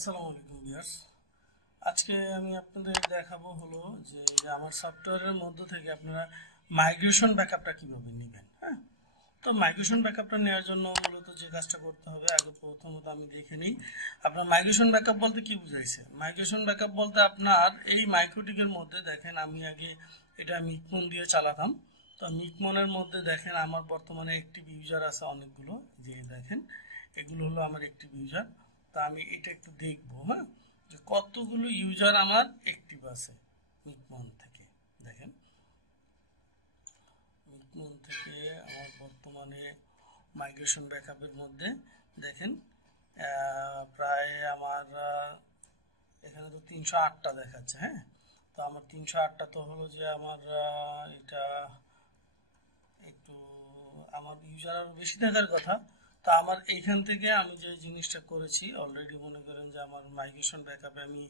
আসসালামু আলাইকুম ভিউয়ার্স। আজকে আমি আপনাদের দেখাবো হলো যে আমার সফটওয়্যারের মধ্য থেকে আপনারা মাইগ্রেশন ব্যাকআপটা কিভাবে নেবেন। হ্যাঁ, তো মাইগ্রেশন ব্যাকআপটা নেওয়ার জন্য মূলত যে কাজটা করতে হবে, আগে প্রথমত আমি দেখে নিই আপনার মাইগ্রেশন ব্যাকআপ বলতে কি বুঝাইছে। মাইগ্রেশন ব্যাকআপ বলতে আপনার এই মাইক্রোটিকের মধ্যে দেখেন আমি আগে এটা মিকমন দিয়ে চালাতাম। তো মিকমনের মধ্যে দেখেন আমার বর্তমানে অ্যাক্টিভ ইউজার আছে অনেকগুলো, যে দেখেন এগুলো হলো আমার অ্যাক্টিভ ইউজার। তা আমি এটা একটু দেখবো, হ্যাঁ, যে কতগুলো ইউজার আমার অ্যাক্টিভ আছে মিকমন থেকে। দেখেন মিকমন থেকে আমার বর্তমানে মাইগ্রেশন ব্যাকআপের মধ্যে দেখেন প্রায় আমার এখানে তো 308টা দেখাচ্ছে। হ্যাঁ, তো আমার 308টা তো হলো যে আমার এটা একটু আমার ইউজার আরও বেশি থাকার কথা। তা আমার এইখান থেকে আমি যে জিনিসটা করেছি অলরেডি মনে করেন যে আমার মাইগ্রেশন ব্যাকআপে আমি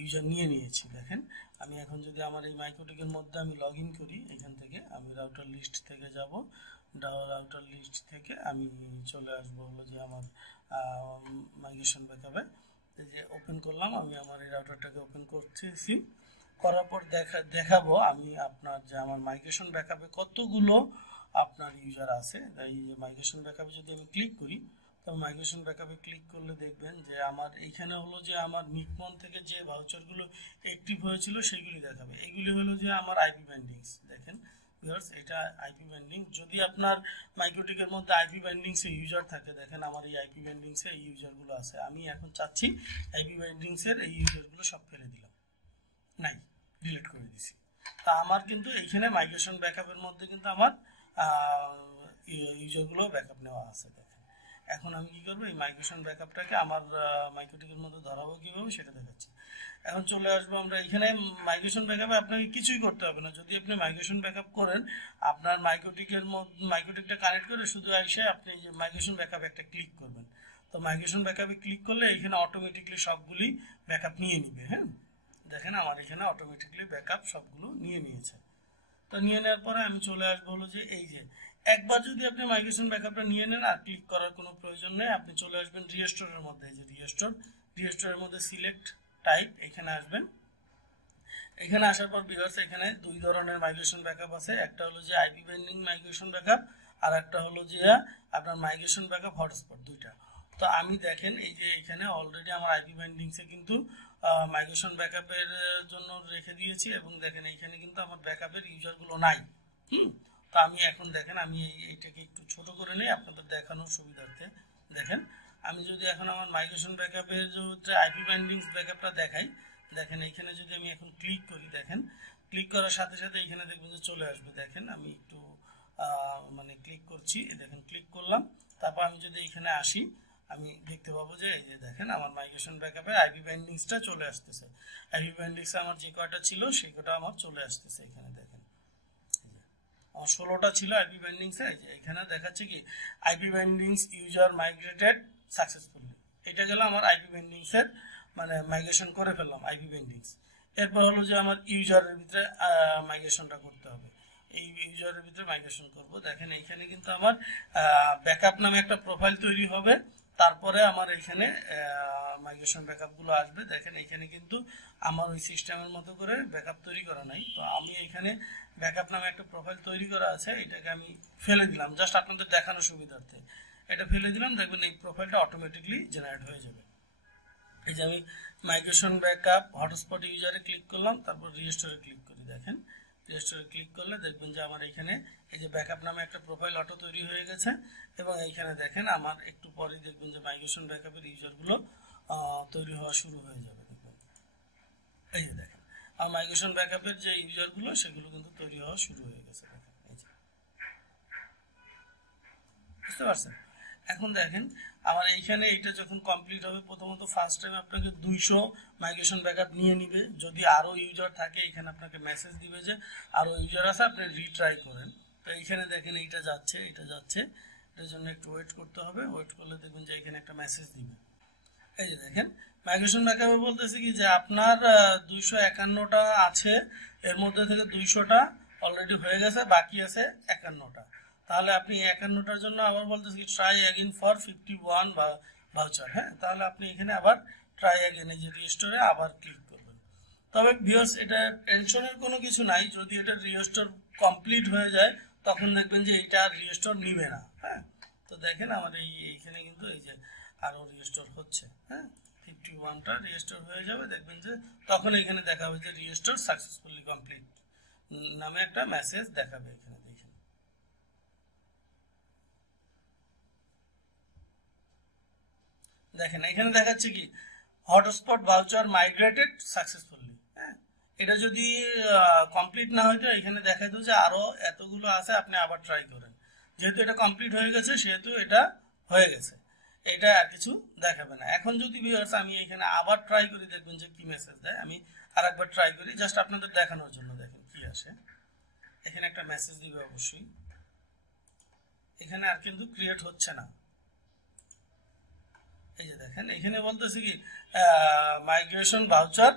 ইউজার নিয়ে নিয়েছি। দেখেন আমি এখন যদি আমার এই মাইক্রোটিকের মধ্যে আমি লগ ইন করি, এখান থেকে আমি রাউটার লিস্ট থেকে যাব, রাউটার লিস্ট থেকে আমি চলে আসবো হলো যে আমার মাইগ্রেশন ব্যাকআপে। এই যে ওপেন করলাম, আমি আমার এই রাউটারটাকে ওপেন করতেছি, করার পর দেখাবো আমি আপনার যে আমার মাইগ্রেশন ব্যাকআপে কতগুলো আপনার ইউজার আছে। এই যে মাইগ্রেশন ব্যাকআপে যদি আমি ক্লিক করি, তবে মাইগ্রেশন ব্যাকআপে ক্লিক করলে দেখবেন যে আমার এইখানে হলো যে আমার মিকমন থেকে যে ভাউচারগুলো অ্যাক্টিভ হয়েছিল সেগুলি দেখাবে। এগুলি হলো যে আমার আইপি বাইন্ডিংস। দেখেন ভিউয়ার্স, এটা আইপি বাইন্ডিং। যদি আপনার মাইক্রোটিকের মধ্যে আইপি বাইন্ডিংসে ইউজার থাকে, দেখেন আমার এই আইপি বাইন্ডিংসে এই ইউজারগুলো আছে। আমি এখন চাচ্ছি আইপি বাইন্ডিংসের এই ইউজারগুলো সব ফেলে দিলাম, নাই, ডিলিট করে দিছি। তা আমার কিন্তু এইখানে মাইগ্রেশন ব্যাকআপের মধ্যে কিন্তু আমার ইউজারগুলো ব্যাকআপ নেওয়া আছে। দেখেন এখন আমি কি করবো, এই মাইগ্রেশন ব্যাকআপটাকে আমার মাইক্রোটিকের মধ্যে ধরাবো কিভাবে সেটা দেখাচ্ছি। এখন চলে আসবো আমরা এখানে। মাইগ্রেশন ব্যাকআপে আপনাকে কিছুই করতে হবে না। যদি আপনি মাইগ্রেশন ব্যাকআপ করেন, আপনার মাইক্রোটিকটা কানেক্ট করে শুধু এসে আপনি যে মাইগ্রেশন ব্যাকআপে একটা ক্লিক করবেন। তো মাইগ্রেশন ব্যাকআপে ক্লিক করলে এখানে অটোমেটিকলি সবগুলি ব্যাকআপ নিয়ে নিবে। হ্যাঁ, দেখেন আমার এখানে অটোমেটিকলি ব্যাকআপ সবগুলো নিয়ে নিয়েছে। তো নিয়ে নেওয়ার পরে আমি চলে আসবো হলো যে এই যে একবার যদি আপনি মাইগ্রেশন ব্যাকআপটা নিয়ে নেন আর ক্লিক করার কোনো প্রয়োজন নেই, আপনি চলে আসবেন রিস্টোরের মধ্যে। এই যে রিস্টোরের মধ্যে সিলেক্ট টাইপ, এখানে আসবেন। এখানে আসার পর ভিউয়ার্স এখানে দুই ধরনের মাইগ্রেশন ব্যাকআপ আছে। একটা হলো যে আইপি বাইন্ডিং মাইগ্রেশন ব্যাকআপ, আর একটা হলো যে আপনার মাইগ্রেশন ব্যাকআপ হটস্পট, দুইটা। তো আমি দেখেন এই যে এখানে অলরেডি আমার আইপি বাইন্ডিংসে কিন্তু মাইগ্রেশন ব্যাকআপের জন্য রেখে দিয়েছি, এবং দেখেন এইখানে কিন্তু আমার ব্যাকআপের ইউজারগুলো নাই। তো আমি এখন দেখেন আমি এইটাকে একটু ছোট করে নিই আপনাদের দেখানোর সুবিধার্থে। দেখেন আমি যদি এখন আমার মাইগ্রেশন ব্যাকআপের যে আইপি বাইন্ডিংস ব্যাকআপটা দেখাই, দেখেন এইখানে যদি আমি এখন ক্লিক করি, দেখেন ক্লিক করার সাথে সাথে এইখানে দেখবেন যে চলে আসবে। দেখেন আমি একটু মানে ক্লিক করছি, দেখেন ক্লিক করলাম, তারপর আমি যদি এখানে আসি আমি দেখতে পাবো যে এই যে দেখেন আমার মাইগ্রেশন ব্যাকআপের আইপি বাইন্ডিংসটা চলে আসতেছে। আইপি বাইন্ডিংসে আমার যে কয়টা ছিল সেই কয়টা আমার চলে আসতেছে। এখানে দেখেন আমার 16টা ছিল আইপি বাইন্ডিংসে। এই যে এখানে দেখাচ্ছে কি IP bindings user migrated successfully. এটা গেল আমার আইপি বাইন্ডিংসের মানে মাইগ্রেশন করে ফেললাম আইপি বাইন্ডিংস। এরপর হলো যে আমার ইউজারের ভিতরে মাইগ্রেশনটা করতে হবে। এই ইউজারের ভিতরে মাইগ্রেশন করব। দেখেন এইখানে কিন্তু আমার ব্যাকআপ নামে একটা প্রোফাইল তৈরি হবে, তারপরে আমার এখানে মাইগ্রেশন ব্যাকআপগুলো আসবে। দেখেন এখানে কিন্তু আমার ওই সিস্টেমের মতো করে ব্যাকআপ তৈরি করা নাই। তো আমি এখানে ব্যাকআপ নামে একটা প্রোফাইল তৈরি করা আছে, এটাকে আমি ফেলে দিলাম জাস্ট আপনাদের দেখানোর সুবিধার্থে। এটা ফেলে দিলাম, দেখবেন এই প্রোফাইলটা অটোমেটিকলি জেনারেট হয়ে যাবে। এই যে আমি মাইগ্রেশন ব্যাকআপ হটস্পট ইউজারে ক্লিক করলাম, তারপর রিস্টোরে ক্লিক করি। দেখেন রিস্টোরে ক্লিক করলে দেখবেন যে আমার এখানে এই যে ব্যাকআপ নামে একটা প্রোফাইল অটো তৈরি হয়ে গেছে, এবং এইখানে দেখেন আমার একটু পরে দেখবেন যে মাইগ্রেশন ব্যাকআপের ইউজারগুলো তৈরি হওয়া শুরু হয়ে যাবে। দেখবেন এই যে দেখেন আর মাইগ্রেশন ব্যাকআপের যে ইউজারগুলো সেগুলো কিন্তু তৈরি হওয়া শুরু হয়ে গেছে। দেখেন এই যে বুঝতে পারছেন। এখন দেখেন আমার এইখানে এটা যখন কমপ্লিট হবে, প্রথমত ফার্স্ট টাইম আপনাকে 200 মাইগ্রেশন ব্যাকআপ নিয়ে নিবে। যদি আরও ইউজার থাকে এখানে আপনাকে মেসেজ দিবে যে আরও ইউজার আছে, আপনি রিট্রাই করেন। তো এইখানে দেখেন এইটা যাচ্ছে, এটা যাচ্ছে, এটার জন্য একটু ওয়েট করতে হবে। ওয়েট করলে দেখবেন যে এখানে একটা মেসেজ দিবে। এই যে দেখেন মাইগ্রেশন ব্যাকআপে বলতেছে কি যে আপনার 251টা আছে, এর মধ্যে থেকে 200টা অলরেডি হয়ে গেছে, বাকি আছে 51টা। তাহলে আপনি 51টার জন্য আবার বলতেছি ট্রাই অ্যাগেইন ফর 51 ভাউচার। হ্যাঁ, তাহলে আপনি এখানে আবার ট্রাই অ্যাগেন এই যে রিস্টোরে আবার ক্লিক করবেন। তবে ভিউয়ার্স এটা টেনশনের কোনো কিছু নাই, যদি এটা রিস্টোর কমপ্লিট হয়ে যায় তখন দেখবেন যে এটা আর রিস্টোর নিবে না। হ্যাঁ, তো দেখেন আমার এইখানে কিন্তু এই যে আরও রিস্টোর হচ্ছে। হ্যাঁ, 51টা রিস্টোর হয়ে যাবে, দেখবেন যে তখন এখানে দেখাবে যে রিস্টোর সাকসেসফুলি কমপ্লিট নামে একটা মেসেজ দেখাবে। এখানে দেখেন দেখেন এখানে দেখাচ্ছে কি হটস্পট ভাউচার মাইগ্রেটেড সাকসেসফুলি। হ্যাঁ, এটা যদি কমপ্লিট না হয়তো এখানে দেখাইতো যে আরো এতগুলো আছে, আপনি আবার ট্রাই করেন। যেহেতু এটা কমপ্লিট হয়ে গেছে সেহেতু এটা হয়ে গেছে, এটা আর কিছু দেখাবে না। এখন যদি ভিউয়ার্স আমি এখানে আবার ট্রাই করি, দেখবেন যে কি মেসেজ দেয়। আমি আরেকবার ট্রাই করি জাস্ট আপনাদের দেখানোর জন্য, দেখেন কি আসে। এখানে একটা মেসেজ দিবে অবশ্যই, এখানে আর কিন্তু ক্রিয়েট হচ্ছে না। এই যে দেখেন এখানে বলতেছে কি মাইগ্রেশন ভাউচার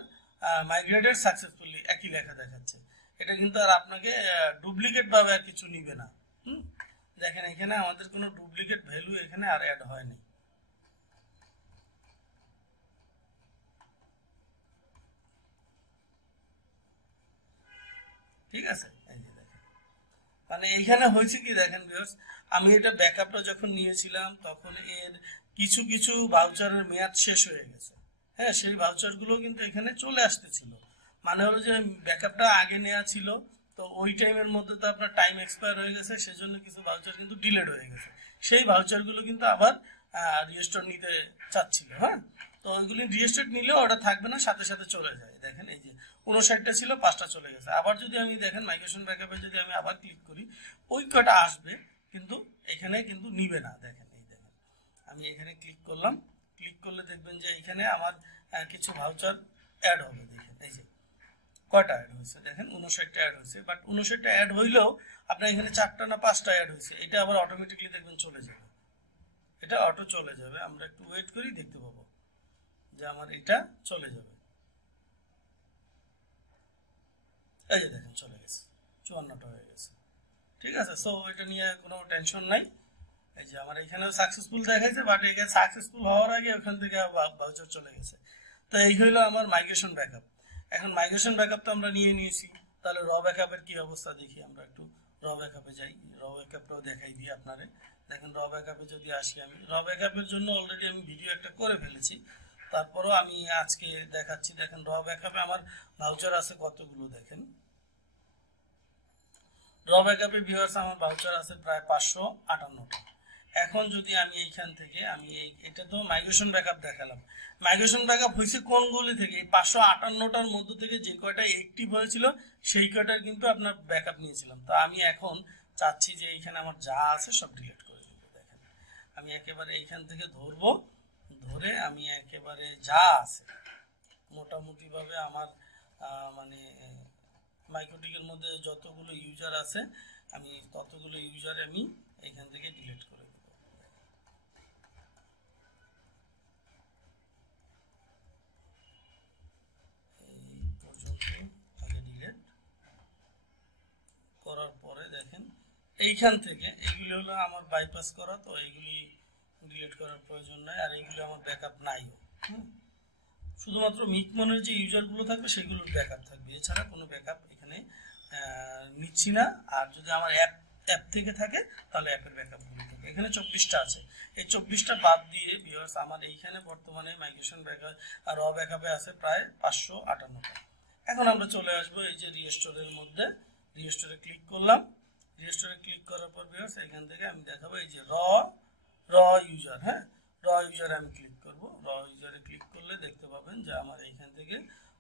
মাইগ্রেটেড সাকসেসফুলি, একই লেখা দেখাচ্ছে। এটা কিন্তু আর আপনাকে ডুপ্লিকেট ভাবে আর কিছু নিবে না। দেখেন এখানে আমাদের কোনো ডুপ্লিকেট ভ্যালু এখানে আর অ্যাড হয়নি। ঠিক আছে, এই যে দেখেন মানে এইখানে হয়েছে কি দেখেন ভিউয়ার্স, আমি এটা ব্যাকআপটা যখন নিয়েছিলাম তখন এর কিছু কিছু ভাউচারের মেয়াদ শেষ হয়ে গেছে। হ্যাঁ, সেই ভাউচারগুলো কিন্তু এখানে চলে আসতেছিল। মানে হলো যে ব্যাকআপটা আগে নেওয়া ছিল, তো ওই টাইমের মধ্যে তো আপনার টাইম এক্সপায়ার হয়ে গেছে, সেজন্য কিছু ভাউচার কিন্তু ডিলেড হয়ে গেছে। সেই ভাউচারগুলো কিন্তু আবার রিস্টোর নিতে চাচ্ছিল। হ্যাঁ, তো ওইগুলি রিস্টোর নিলেও ওটা থাকবে না, সাথে সাথে চলে যায়। দেখেন এই যে 59টা ছিল, 5টা চলে গেছে। আবার যদি আমি দেখেন মাইগ্রেশন ব্যাকআপে যদি আমি আবার ক্লিক করি, ওই কটা আসবে কিন্তু এখানে কিন্তু নিবে না। দেখেন এই দেখেন আমি এখানে ক্লিক করলাম, ক্লিক করলে দেখবেন যে এখানে আমার কিছু ভাউচার অ্যাড হবে। দেখেন এই যে কয়টা অ্যাড হয়েছে, দেখেন 59টা অ্যাড হয়েছে। বাট 59টা অ্যাড হইলেও আপনার এখানে 4টা না 5টা অ্যাড হয়েছে, এটা আবার অটোমেটিকলি দেখবেন চলে যাবে। এটা অটো চলে যাবে, আমরা একটু ওয়েট করি, দেখতে পাবো যে আমার এটা চলে যাবে। এই যে দেখেন চলে গেছে, 54টা হয়ে গেছে। ঠিক আছে, সো এটা নিয়ে কোনো টেনশন নাই। এই যে আমার এখানেও সাকসেসফুল দেখাইছে, বাট এখানে সাকসেসফুল হওয়ার আগে ওখান থেকে ভাউচার চলে গেছে। তো এই হইলো আমার মাইগ্রেশন ব্যাকআপ। এখন মাইগ্রেশন ব্যাকআপ তো আমরা নিয়ে নিয়েছি, তাহলে র ব্যাকআপের কি অবস্থা দেখি। আমরা একটু র ব্যাকআপে যাই, র ব্যাকআপটাও দেখাই দিই আপনারে। দেখেন র ব্যাকআপে যদি আসি, আমি র ব্যাকআপের জন্য অলরেডি আমি ভিডিও একটা করে ফেলেছি, তারপরও আমি আজকে দেখাচ্ছি। দেখেন র ব্যাকআপে আমার ভাউচার আছে কতগুলো, দেখেন র ব্যাকআপে ভিউয়ার্স আমার ভাউচার আছে প্রায় 558টা। এখন যদি আমি এইখান থেকে আমি এটা তো মাইগ্রেশন ব্যাকআপ দেখালাম, মাইগ্রেশন ব্যাকআপ হয়েছে কোনগুলি থেকে, এই 558টার মধ্য থেকে যে কয়টা অ্যাক্টিভ হয়েছিল সেই কয়টার কিন্তু আপনার ব্যাকআপ নিয়েছিলাম। তো আমি এখন চাচ্ছি যে এইখানে আমার যা আছে সব ডিলিট করে দেবো। দেখেন আমি একেবারে এইখান থেকে ধরবো, ধরে আমি একেবারে যা আছে মোটামুটি ভাবে আমার মানে মাইক্রোটিকের মধ্যে যতগুলো ইউজার আছে আমি ততগুলো ইউজার আমি এখান থেকে ডিলিট করে দেব। এই পর্যন্ত আগে ডিলিট করার পরে দেখেন এইখান থেকে এইগুলি হলো আমার বাইপাস করা, তো এইগুলি ডিলিট করার প্রয়োজন নাই। আর এইগুলি আমার ব্যাকআপ নাইও। শুধুমাত্র মিকমনের যে ইউজারগুলো থাকবে সেগুলোর ব্যাকআপ থাকবে, এছাড়া কোনো ব্যাকআপ এখানে নিচ্ছি না। আর যদি আমার অ্যাপ থেকে থাকে তাহলে অ্যাপের ব্যাকআপগুলো থাকবে। এখানে 24টা আছে, এই 24টা বাদ দিয়ে ভিউয়ার্স আমার এইখানে বর্তমানে মাইগ্রেশন ব্যাকআপ আর র ব্যাকআপে আছে প্রায় 558টা। এখন আমরা চলে আসবো এই যে রিস্টোরের মধ্যে, রিস্টোরে ক্লিক করলাম। রিস্টোরে ক্লিক করার পর ভিউয়ার্স এখান থেকে আমি দেখাবো এই যে র ইউজার। হ্যাঁ, র ইউজারে আমি ক্লিক করব। র ইউজারে ক্লিক করলে দেখতে পাবেন যে আমার এইখান থেকে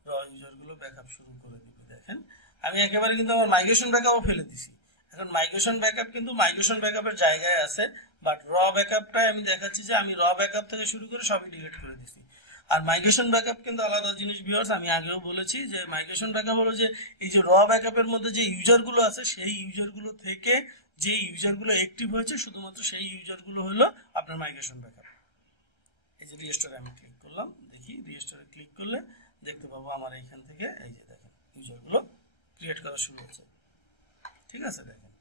র ইউজারগুলো ব্যাকআপ শুরু করে দিবে। দেখেন আমি একেবারে কিন্তু আমার মাইগ্রেশন ব্যাকআপও ফেলে দিছি। এখন মাইগ্রেশন ব্যাকআপ কিন্তু মাইগ্রেশন ব্যাকআপের জায়গায় আছে, বাট র ব্যাকআপটাই আমি দেখাচ্ছি যে আমি র ব্যাকআপ থেকে শুরু করে সবই ডিলিট করে দিছি। আর মাইগ্রেশন ব্যাকআপ কিন্তু আলাদা জিনিস ভিউয়ার্স, আমি আগেও বলেছি যে মাইগ্রেশন ব্যাকআপ হলো যে এই যে র ব্যাকআপের মধ্যে যে ইউজারগুলো আছে সেই ইউজারগুলো থেকে যে ইউজারগুলো অ্যাক্টিভ হয়েছে শুধুমাত্র সেই ইউজারগুলো হলো আপনার মাইগ্রেশন ব্যাকআপ। এই যে রিস্টোরে আমি ক্লিক করলাম, দেখি রিস্টোরে ক্লিক করলে দেখতে পাবো আমার এইখান থেকে এই যে দেখেন ইউজারগুলো ক্রিয়েট করা শুরু হয়েছে। ঠিক আছে, দেখেন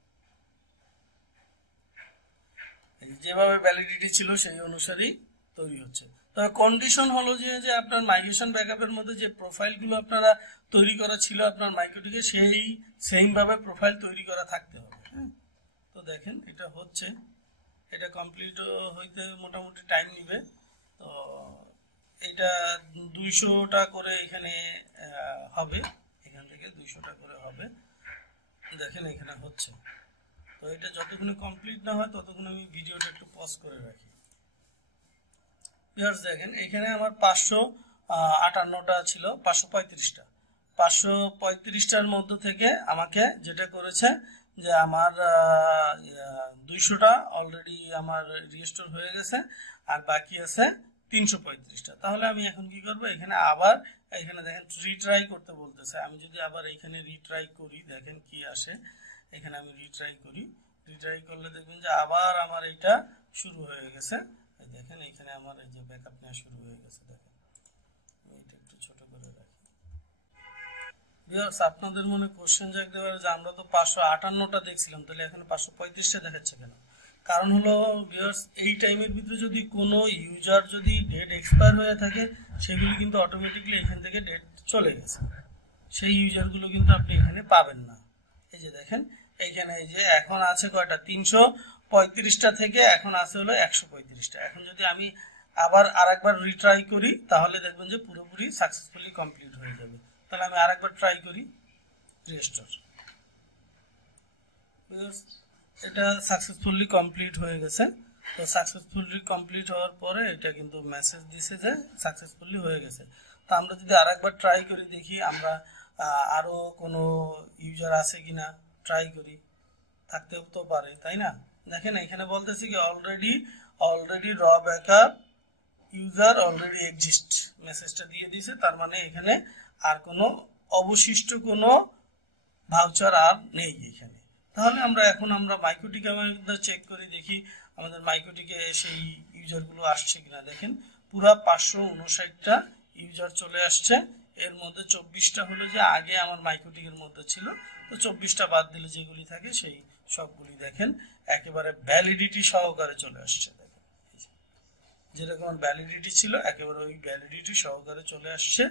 এই যেভাবে ভ্যালিডিটি ছিল সেই অনুসারেই তৈরি হচ্ছে। তবে কন্ডিশন হলো যে আপনার মাইগ্রেশন ব্যাকআপের মধ্যে যে প্রোফাইলগুলো আপনারা তৈরি করা ছিল আপনার মাইক্রোটিকে সেই সেম ভাবে প্রোফাইল তৈরি করা থাকতে হবে। হ্যাঁ, তো দেখেন এটা হচ্ছে, এটা কমপ্লিট হইতে মোটামুটি টাইম নেবে। তো এটা 200টা করে এখানে হবে, এখান থেকে 200টা করে হবে। দেখেন এখানে হচ্ছে। তো এটা যতক্ষণ কমপ্লিট না হয় ততক্ষণ আমি ভিডিওটা একটু পজ করে রাখি। ভিউয়ার্স দেখেন এখানে আমার 558টা ছিল, 535টা, 535টার মধ্য থেকে আমাকে যেটা করেছে যে আমার 200টা অলরেডি আমার রিস্টোর হয়ে গেছে, আর বাকি আছে 335টা। তাহলে আমি এখন কি করব, এখানে আবার এখানে দেখেন রিট্রাই করতে বলতেছে। আমি যদি আবার এখানে রিট্রাই করি, দেখেন কি আসে। এখানে আমি রিট্রাই করি, রিট্রাই করলে দেখবেন যে আবার আমার এটা শুরু হয়ে গেছে। দেখেন এখানে আমার এই যে ব্যাকআপ নেওয়া শুরু হয়ে গেছে। দেখেন আমি এটা একটু ছোট করে রাখি। ভিউয়ার্স আপনাদের মনে কোশ্চেন জাগতে পারে যে আমরা তো 558টা দেখছিলাম, তাহলে এখানে 535টা দেখাচ্ছে কেন? কারণ হলো ভিউয়ার্স এই টাইমের ভিতরে যদি কোনো ইউজার যদি ডেট এক্সপায়ার হয়ে থাকে সেগুলি কিন্তু অটোমেটিকলি এখান থেকে ডেট চলে গেছে, সেই ইউজারগুলো কিন্তু আপনি এখানে পাবেন না। এই যে দেখেন এইখানে এই যে এখন আছে কয়টা, 335টা থেকে এখন আছে হলো 135টা। এখন যদি আমি আবার আরেকবার রিট্রাই করি তাহলে দেখবেন যে পুরোপুরি সাকসেসফুলি কমপ্লিট হয়ে যাবে। তাহলে আমি আরেকবার ট্রাই করি, রিস্টোর। এটা সাকসেসফুলি কমপ্লিট হয়ে গেছে। তো সাকসেসফুলি কমপ্লিট হওয়ার পরে এটা কিন্তু মেসেজ দিছে যে সাকসেসফুলি হয়ে গেছে। তো আমরা যদি আরেকবার ট্রাই করি, দেখি আমরা আরো কোনো ইউজার আছে কিনা, ট্রাই করি, থাকতেও তো পারে, তাই না? দেখেন এখানে বলতেছি কি অলরেডি র ব্যাকআপ ইউজার অলরেডি এক্সিস্ট মেসেজটা দিয়ে দিয়েছে। তার মানে এখানে আর কোনো অবশিষ্ট কোনো ভাউচার আর নেই এখানে। তাহলে এখন আমরা মাইক্রোটিকে চেক করি, দেখি আমাদের মাইক্রোটিকে সেই ইউজারগুলো আসছে কিনা। দেখেন পুরা 559টা ইউজার চলে আসছে। এর মধ্যে 24টা হলো যে আগে আমার মাইক্রোটিকের মধ্যে ছিল, তো 24টা বাদ দিলে যেগুলি থাকে সেই সবগুলি দেখেন একেবারে ভ্যালিডিটি সহকারে চলে আসছে। দেখেন যেরকম ভ্যালিডিটি ছিল একেবারে ওই ভ্যালিডিটি সহকারে চলে আসছে।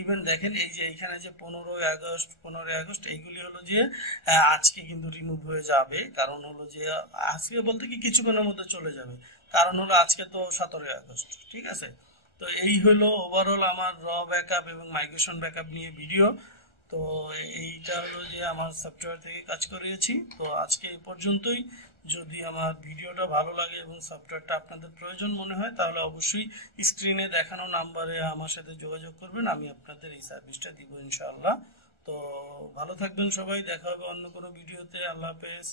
ইভেন দেখেন এই যে এইখানে যে 15 আগস্ট এইগুলি হলো যে আজকে কিন্তু রিমুভ হয়ে যাবে। কারণ হলো যে আজকে বলতে কি কিছুক্ষণের মধ্যে চলে যাবে, কারণ হলো আজকে তো 17 আগস্ট, ঠিক আছে? তো এই হলো ওভারঅল আমার র ব্যাকআপ এবং মাইগ্রেশন ব্যাকআপ নিয়ে ভিডিও। তো এইটা হলো যে আমার সফটওয়্যার থেকে কাজ করিয়েছি। তো আজকে এই পর্যন্তই। যদি আমার ভিডিওটা ভালো লাগে এবং সফটওয়্যারটা আপনাদের প্রয়োজন মনে হয় তাহলে অবশ্যই স্ক্রিনে দেখানো নাম্বারে আমার সাথে যোগাযোগ করবেন, আমি আপনাদের এই সার্ভিসটা দিব ইনশাআল্লাহ। তো ভালো থাকবেন সবাই, দেখা হবে অন্য কোনো ভিডিওতে। আল্লাহ হাফেজ।